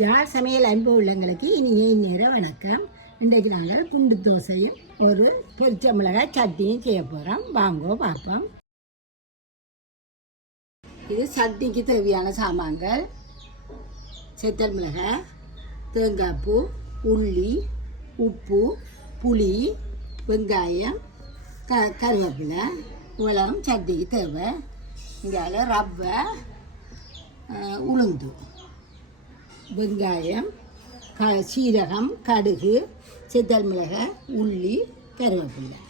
யாழ் சமையல் அன்பு உள்ளங்களுக்கு இனிய நேரம் வணக்கம். இன்றைக்கு நாங்கள் குண்டு தோசையும் ஒரு பொரிச்ச மிளகாய் சட்னியும் செய்ய போகிறோம். வாங்கோ பார்ப்போம். இது சட்னிக்கு தேவையான சாமான்கள்: செத்தல் மிளகாய், தேங்காய் பூ, உள்ளி, உப்பு, புளி, வெங்காயம், கருவேப்பிலை, இவ்வளவும் சட்னிக்கு தேவை. இங்கே ரவை, உளுந்து, வெங்காயம், சீரகம், கடுகு, செத்தல் மிளகாய், உள்ளி, கருவேப்பிலை,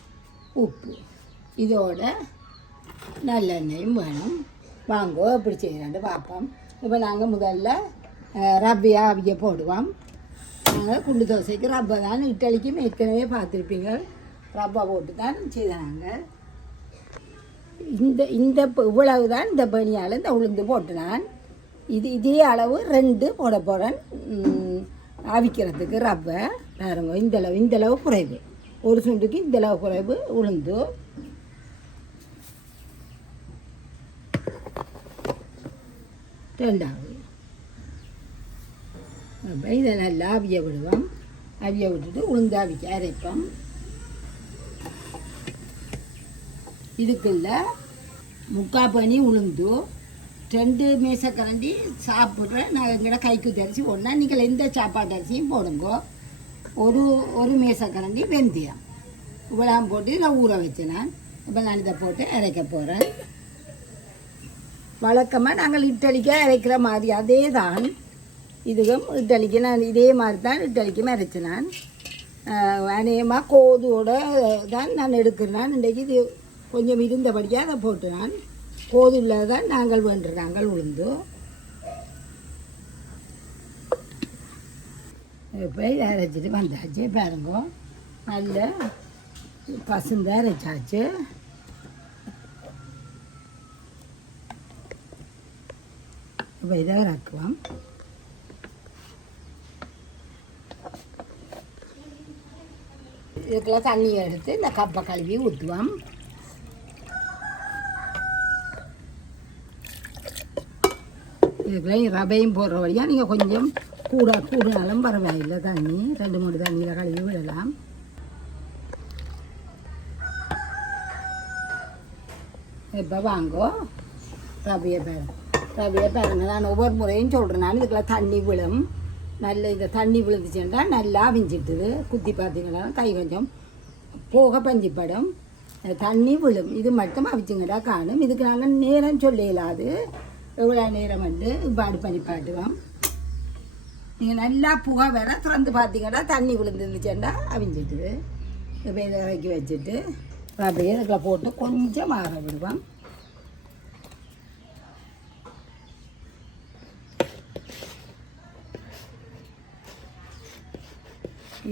உப்பு, இதோட நல்லெண்ணெயும் வேணும். வாங்கோ எப்படி செய்யலான்னு பார்ப்போம். இப்போ நாங்கள் முதல்ல ரவ்வையாக அவிய போடுவோம். நாங்கள் குண்டு தோசைக்கு ரவை தான், இட்லிக்கும் ஏற்கனவே பார்த்துருப்பீங்க, ரவை போட்டு தான் செய்தாங்க. இந்த இவ்வளவு தான் இந்த பனியால் இந்த உளுந்து போட்டு நான் இதே அளவு 2 போட போகிறேன். அவிக்கிறதுக்கு ரவை பாருங்க, இந்தளவு குறைவு, ஒரு சுண்டுக்கு இந்தளவு குறைவு உளுந்து. ரெண்டாவது அப்போ இதை நல்லா அவிய விடுவோம். அவிய விட்டுட்டு உளுந்து அவிக்க அரைப்போம். இதுக்குள்ள 3/4 பனி உளுந்து, 2 மேசக்கரண்டி சாப்பிட்ற நான் எங்கட கைக்கு அரிசி போடணும். நீங்கள் எந்த சாப்பாட்டு அரிசியும் போடுங்க. ஒரு மேசக்கரண்டி வெந்தயம் இவ்வளவு போட்டு நான் ஊற வச்சேன். நான் இப்போ நான் இதை போட்டு அரைக்க போகிறேன். வழக்கமாக நாங்கள் இட்லிக்கு அரைக்கிற மாதிரி அதே தான் இதுவும் இட்லிக்கு நான் இதே மாதிரி தான் இட்லிக்கும் அரைச்சேன். நான் அநேகமாக கோதுவோட தான் நான் எடுக்கிறேன். இன்றைக்கு இது கொஞ்சம் இருந்தபடியாக அதை போட்டு நான் கோதுல தான் நாங்கள் நாங்கள் உளுந்து. இப்போ அரைச்சிட்டு வந்தாச்சு பாருங்க, நல்ல பசுந்த அரைச்சாச்சு. இப்போ இதை இறக்குவோம். இதுக்கெல்லாம் தண்ணியை எடுத்து இந்த கப்பை கழுவி ஊற்றுவோம். இதுக்குள்ள ரவையும் போடுற வழியாக நீங்கள் கொஞ்சம் கூடுனாலும் பரவாயில்லை. தண்ணி 2-3 தண்ணியில் கழுவி விடலாம். இப்போ வாங்கோ ரவையை பாருங்க. நான் ஒவ்வொரு முறையும் சொல்கிறேன், இதுக்குள்ள தண்ணி விழும். நல்ல இந்த தண்ணி விழுந்துச்சுன்னா நல்லா அவிஞ்சிட்டுது. குத்தி பார்த்தீங்கன்னா கை கொஞ்சம் போக பஞ்சிப்படும், தண்ணி விழும். இது மட்டும் அவிச்சுங்கடா காணும். இதுக்கு நாங்கள் நேரம் சொல்லிடலாது எவ்வளோ நேரம் வந்து பாடு பண்ணி பாட்டுவோம். நீங்கள் நல்லா புகை வேற திறந்து பார்த்தீங்கன்னா தண்ணி விழுந்துருந்துச்சேன்டா அவிஞ்சிட்டுது. இப்போ இதை இறக்கி வச்சுட்டு அப்படியே இதில் போட்டு கொஞ்சம் ஆற விடுவோம்.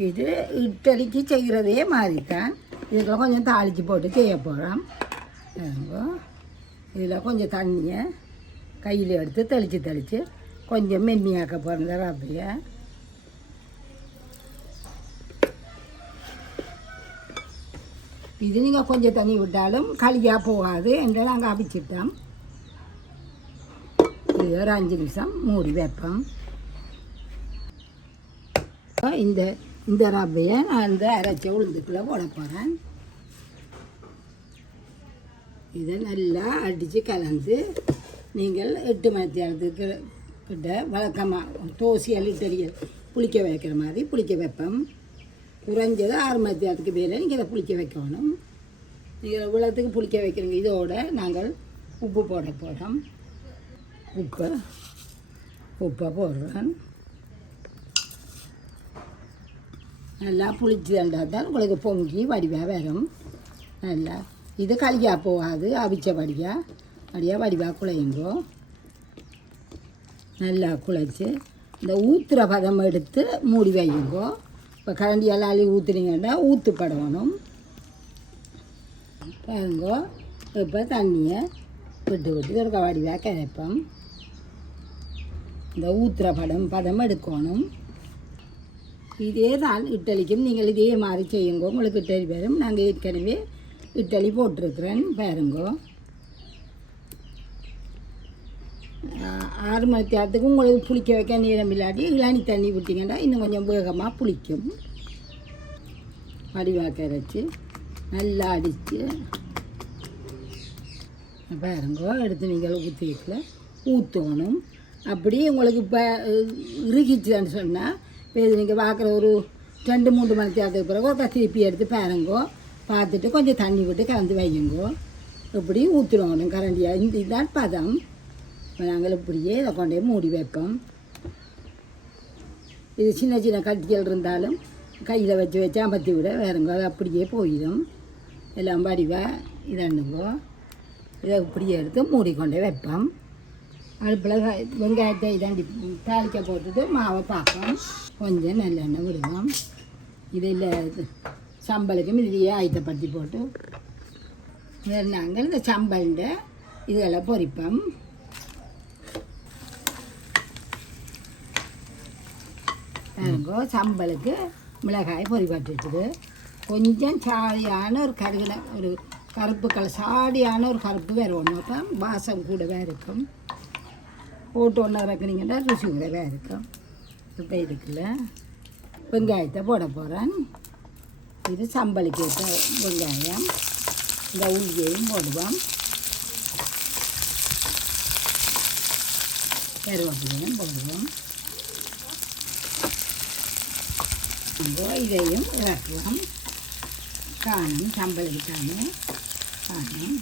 இது இட்லிக்கு செய்கிறதே மாதிரித்தான். இதுக்குள்ள கொஞ்சம் தாளித்து போட்டு செய்ய போகிறோம். இதில் கொஞ்சம் தண்ணியை கையில் எடுத்து தெளித்து கொஞ்சம் மென்மையாக்க போகிறத ரவையை. இது நீங்கள் கொஞ்சம் தண்ணி விட்டாலும் களியாக போகாது என்று நாங்கள் அவிச்சிட்டோம். இது ஒரு 5 நிமிஷம் மூடி வைப்போம். இந்த ரவையை நான் இந்த அரைச்ச உளுந்துக்குள்ளே போட போகிறேன். இதை நல்லா அடித்து கலந்து நீங்கள் 8 மணி நேரத்துக்கு கிட்ட வழக்கமாக தோசையல் இட்டலியல் புளிக்க வைக்கிற மாதிரி புளிக்க வைப்போம். குறைஞ்சது 6 மணி நேரத்துக்கு மேலே நீங்கள் இதை புளிக்க வைக்கணும். நீங்கள் இவ்வளோத்துக்கு புளிக்க வைக்கிறீங்க. இதோட நாங்கள் உப்பு போட போகிறோம். உப்பை போடுறேன். நல்லா புளிச்சு தண்டாதான் உங்களுக்கு பொங்கி வடிவாக வரும். நல்லா இது களியாக போகாது, அவிச்ச வடிவாக குழையுங்கோ. நல்லா குழைச்சி இந்த ஊற்றுற பதம் எடுத்து மூடி வையுங்கோ. இப்போ கரண்டியால் அள்ளி ஊற்றுனீங்கன்னா ஊற்றுப்படணும் பாருங்கோ. இப்போ தண்ணியை விட்டு ஒரு வடிவாக கிளப்போம். இந்த ஊற்றுற பதம் எடுக்கணும். இதே தான் இட்லிக்கும் நீங்கள் இதே மாதிரி செய்யுங்கோ. உங்களுக்கு இட்லி வரும். நாங்கள் ஏற்கனவே இட்லி போட்டிருக்கிறேன் பாருங்கோ. 6 மணி நேரத்துக்கு உங்களுக்கு புளிக்க வைக்க நேரம் இல்லாட்டி இளநி தண்ணி விட்டிங்கன்னா இன்னும் கொஞ்சம் வேகமாக புளிக்கும். வடிவாக்க அரைச்சி நல்லா அடித்து பாருங்கோ எடுத்து நீங்கள் ஊற்றிக்கல ஊற்றணும். அப்படி உங்களுக்கு இப்போ இறுகிச்சுன்னு சொன்னால் இப்போ இது நீங்கள் பார்க்குற ஒரு 2-3 மணி நேரத்துக்கு பிறகு ஒரு திருப்பி எடுத்து பாருங்கோ, பார்த்துட்டு கொஞ்சம் தண்ணி விட்டு கலந்து வையுங்கோ. இப்படி ஊற்றிடணும் கரண்டியாக. இதுதான் பதம். இப்போ நாங்கள் இப்படியே இதை கொண்டே மூடி வைப்போம். இது சின்ன சின்ன கட்டிகள் இருந்தாலும் கையில் வச்சு அமர்த்தி விட வேறுங்கோ, அது அப்படியே போயிடும். எல்லாம் வடிவாக இதண்ணுங்கோ. இதை இப்படியே எடுத்து மூடிக்கொண்டே வைப்போம். அடுப்பில் வெங்காயத்தை இதாண்டி தாளிக்க போட்டுட்டு மாவை பார்ப்போம். கொஞ்சம் நல்லெண்ணெய் விடுவோம். இதில் சம்பளுக்கும் இதுலேயே ஆயத்தப்படுத்தி போட்டு நாங்கள் இந்த சம்பல்ண்ட இதெல்லாம் பொரிப்போம். பாருங்கோ, சம்பளுக்கு மிளகாய் பொரிப்பட்டுட்டுது. கொஞ்சம் சாடியான ஒரு ஒரு கருப்பு கலர் சாடியான ஒரு கருப்பு வேறு ஒன்று தான் வாசம் கூடவே இருக்கும். போட்டு ஒன்றா இறக்குனீங்கன்னா ருசி கூடவே இருக்கும். இப்போ இருக்குல்ல வெங்காயத்தை போட போகிறேன். இது சம்பளுக்கு ஏற்ற வெங்காயம். இந்த உள்ளியையும் போடுவோம். கருவேப்பிலையும் போடுவோம். இதையும் இறக்குவோம். காணும் சம்பளுக்கு தானே காணும்.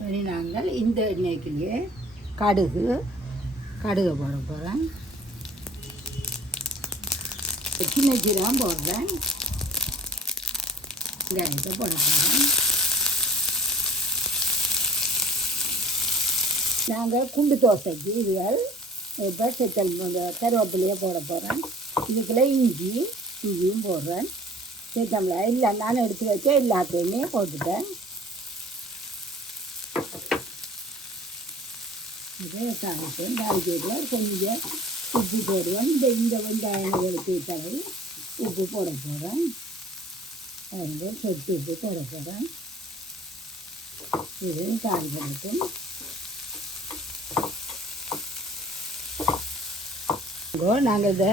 சரி, நாங்கள் இந்த எண்ணெய்க்குள்ளேயே கடுகு போட போகிறேன். சின்ன ஜீரகம் போடுறேன். வெங்காயத்தை போட போகிறேன். நாங்கள் குண்டு தோசைக்கு இதுகள் இப்போ செத்தல் கருவேப்பிலையே போட போகிறேன். இதுக்குள்ளே இஞ்சியும் போடுறேன். சேர்த்தமில்ல இல்லை, நான் எடுத்து வச்ச எல்லாத்தையுமே போட்டுட்டேன். இதை தாளிப்பேன். கொஞ்சம் உப்பு போடுவேன். இந்த வெங்காயங்களுக்கு தடவை உப்பு போட போகிறேன். சொட்டு உப்பு போட போகிறேன். இது தாளிப்பதுக்கும் நாங்கள் இதை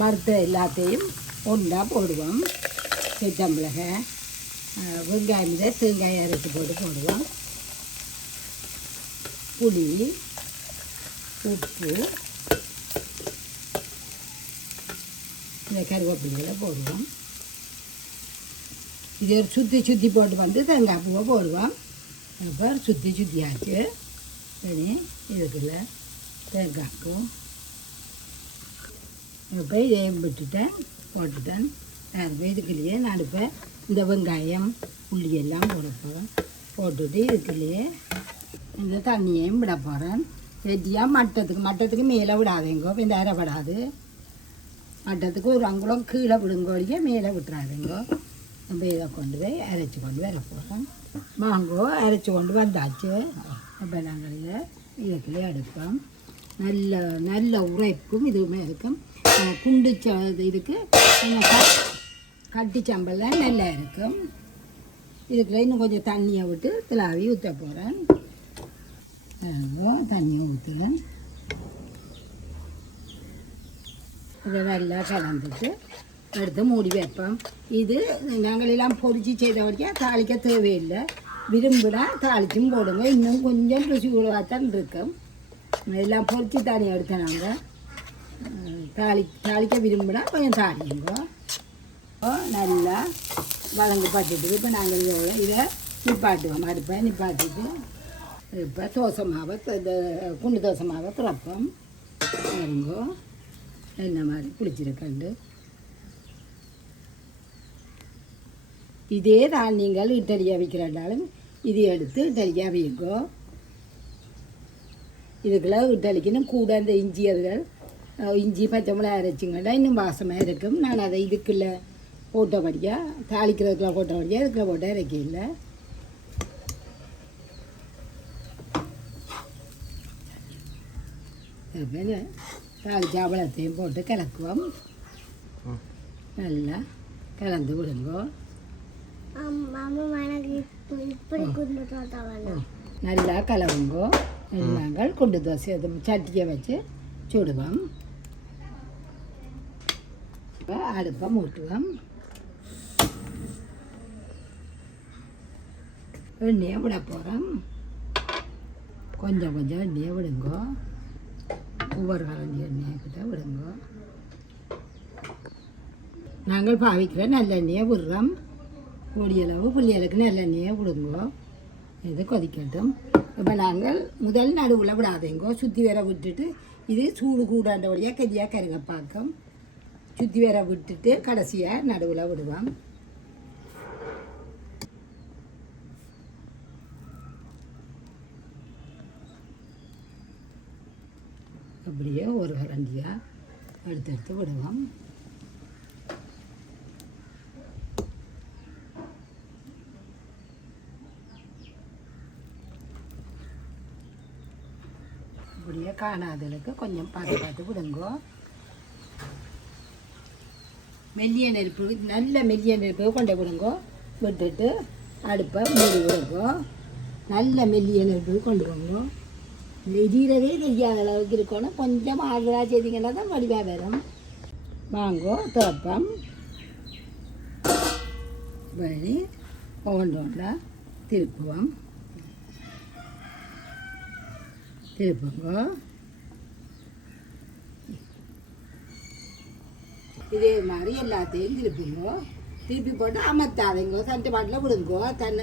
வறுத்த எல்லாத்தையும் ஒன்றா போடுவோம். சித்தமிளகை வெங்காயம் இதை தேங்காய் அரைச்சி போடுவோம். புளி, உப்பு, இந்த கருவேப்பிலைகளை போடுவோம். இது ஒரு சுற்றி போட்டு தேங்காய் பூவை போடுவோம். அப்புறம் சுற்றியாச்சு. சரி, இதுக்குள்ள தேங்காய் பூ இப்போ இதையும் போட்டுட்டேன். இதுக்குள்ளேயே நான் இப்போ இந்த வெங்காயம் உள்ளியெல்லாம் போட போகிறேன். போட்டுட்டு இதுக்குள்ளேயே இந்த தண்ணியையும் விட போகிறேன். வெட்டியாக மட்டத்துக்கு மேலே விடாதேங்கோ, இந்த அரைப்படாது. மட்டத்துக்கு ஒரு அங்குலம் கீழே விடுங்கோடிய மேலே விட்டுறாதேங்கோ. நம்ம இதை கொண்டு போய் அரைச்சி கொண்டு வர போகிறோம். மாங்கோ அரைச்சி கொண்டு வந்தாச்சு. அப்போ நாங்கள் இதுக்குள்ளே எடுப்போம். நல்ல உரைப்பும் இதுவுமே இருக்கும். குண்டு இதுக்கு கட்டி சம்பல் தான் நல்லா இருக்கும். இதுக்குள்ளே இன்னும் கொஞ்சம் தண்ணியை விட்டு திலாவி ஊற்ற போகிறேன். தண்ணியை ஊற்றுறேன். இதை நல்லா கலந்துட்டு எடுத்து மூடி வைப்போம். இது நாங்கள் எல்லாம் பொரிச்சு செய்த வரைக்கும் தாளிக்க தேவையில்லை. விரும்பினா தாளிச்சும் போடுங்க. இன்னும் கொஞ்சம் ருசி கூடவாக தான் இருக்கும். எல்லாம் பொரிச்சு தனியாக எடுத்த நாங்கள் தாளிக்க விரும்பினா கொஞ்சம் தாளிங்க. நல்லா வளர்ந்து பட்டுட்டு இப்போ நாங்கள் இதை நிப்பாட்டுவோம். அடுப்பை நிப்பாட்டிட்டு இப்போ தோசை மாவை இந்த குண்டு தோசை மாவை திறப்போம். பாருங்கோ என்ன மாதிரி பிடிச்சிருக்கண்டு. இதே தான் நீங்கள் இட்டலியாக விற்கிறதாலும் இது எடுத்து இட்டலியாக வைங்கோ. இதுக்குள்ள இட்டலிக்குன்னு கூட அந்த இஞ்சி பச்சை மிளகாய் அரைச்சிங்கன்னா இன்னும் வாசமாக இருக்கும். நான் அதை இதுக்குள்ள போட்டபடியாக தாளிக்கிறதுக்குள்ள போட்டபடியாக இதுக்குள்ள போட்ட இறக்கில்லை. தாளிச்சாவளத்தையும் போட்டு கலக்குவோம். நல்லா கலந்து விடுங்கோ. நல்லா கலவுங்கோ. நாங்கள் குண்டு தோசை சட்டியை வச்சு சுடுவோம். அடுப்பை மூட்டுவோம். எண்ணெயை விட போகிறோம். கொஞ்சம் கொஞ்சம் எண்ணெயை விடுங்கோ. ஒவ்வொரு கலஞ்சி எண்ணெயை கிட்ட விடுங்கோ. நாங்கள் பாவிக்கிற நல்லெண்ணெயை விடுறோம். பொடியளவு புள்ளியலுக்கு நல்லெண்ணெயை விடுங்கோ. இது கொதிக்கட்டும். இப்போ நாங்கள் முதல் நடுவில் விடாதேங்கோ. சுற்றி வேற விட்டுட்டு இது சூடு கூடாண்டபடியாக கதியாக கருங்கப்பாக்கம் சுற்றி வேற விட்டுட்டு கடைசியாக நடுவில் விடுவோம். அப்படியே ஒரு கரண்டியாக அடுத்தடுத்து விடுவோம். அப்படியே காணாதளுக்கு கொஞ்சம் பார்த்து விடுங்கோ. மெல்லிய நெருப்பு நல்ல மெல்லிய நெருப்பு கொண்டு விடுங்கோ. விட்டுட்டு அடுப்பை மூடி விடுங்கோ. நல்ல மெல்லிய நெருப்பு கொண்டு போங்கோ. எரியவே தெரியாத அளவுக்கு இருக்கணும். கொஞ்சம் ஆகலா செய்திங்கன்னா தான் வடிவாக வரும். வாங்கோ திறப்பம் வழி ஒவ்வொன்றா திருப்புவோம். திருப்புங்கோ. இதே மாதிரி எல்லாத்தையும் திருப்புங்கோ. திருப்பி போட்டு அமர்த்தாதீங்கோ. சண்டை பாட்டில் விடுங்கோ. தன்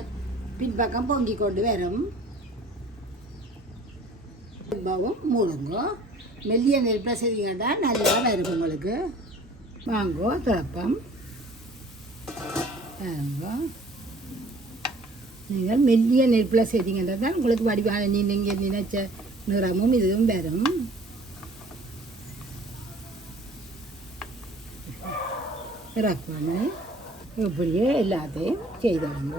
பின்பக்கம் பொங்கி கொண்டு வரும். திரும்பவும் மூடுங்கோ. மெல்லிய நெருப்பில் செய்திங்கன்னா நல்லா வரும் உங்களுக்கு. வாங்கோ திறப்பம். நீங்கள் மெல்லிய நெருப்பில் செய்திங்கன்னா தான் உங்களுக்கு வடிவான நீங்கள் நினைச்ச நிறமும் இதுவும் வரும். இறக்குவாங்க. இப்படியே எல்லாத்தையும் செய்தாங்க.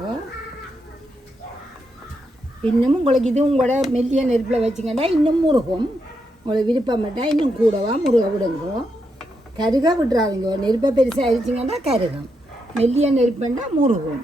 இன்னும் உங்களுக்கு இது உங்களோட மெல்லிய நெருப்பில் வச்சிங்கன்னா இன்னும் முருகும். உங்களுக்கு விருப்பம் மாட்டால் இன்னும் கூடவா முருக விடுங்கோ. கருக விட்டுறாதீங்க. நெருப்பை பெருசாக அரிச்சிங்கன்னா கருகும். மெல்லிய நெருப்புன்னா முருகும்.